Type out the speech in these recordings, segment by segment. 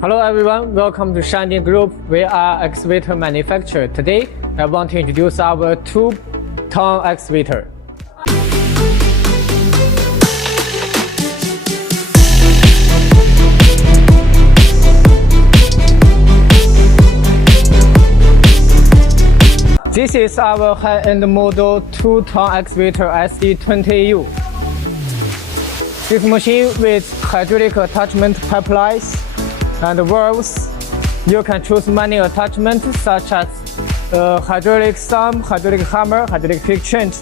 Hello everyone, welcome to SHANDING Group. We are excavator manufacturer. Today, I want to introduce our 2-ton excavator. This is our high-end model 2-ton excavator SD20U. This machine with hydraulic attachment pipelines and valves. You can choose many attachments such as hydraulic thumb, hydraulic hammer, hydraulic pick change.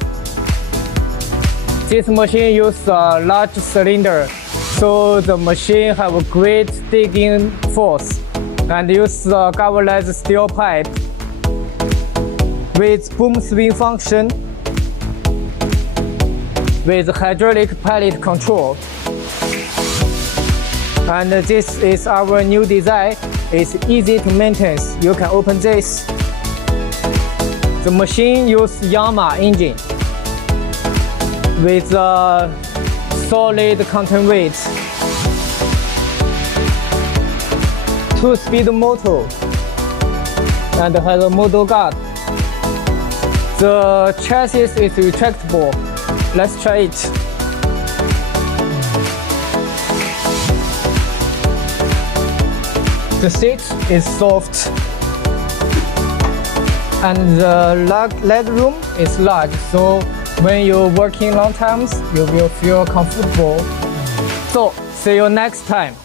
This machine uses a large cylinder, so the machine have a great digging force and uses a galvanized steel pipe with boom swing function with hydraulic pallet control. And this is our new design. It's easy to maintain. You can open this. The machine uses Yamaha engine with a solid content weight, 2-speed motor, and has a motor guard. The chassis is retractable. Let's try it. The seat is soft and the leg room is large, so when you're working long times, you will feel comfortable. So, see you next time.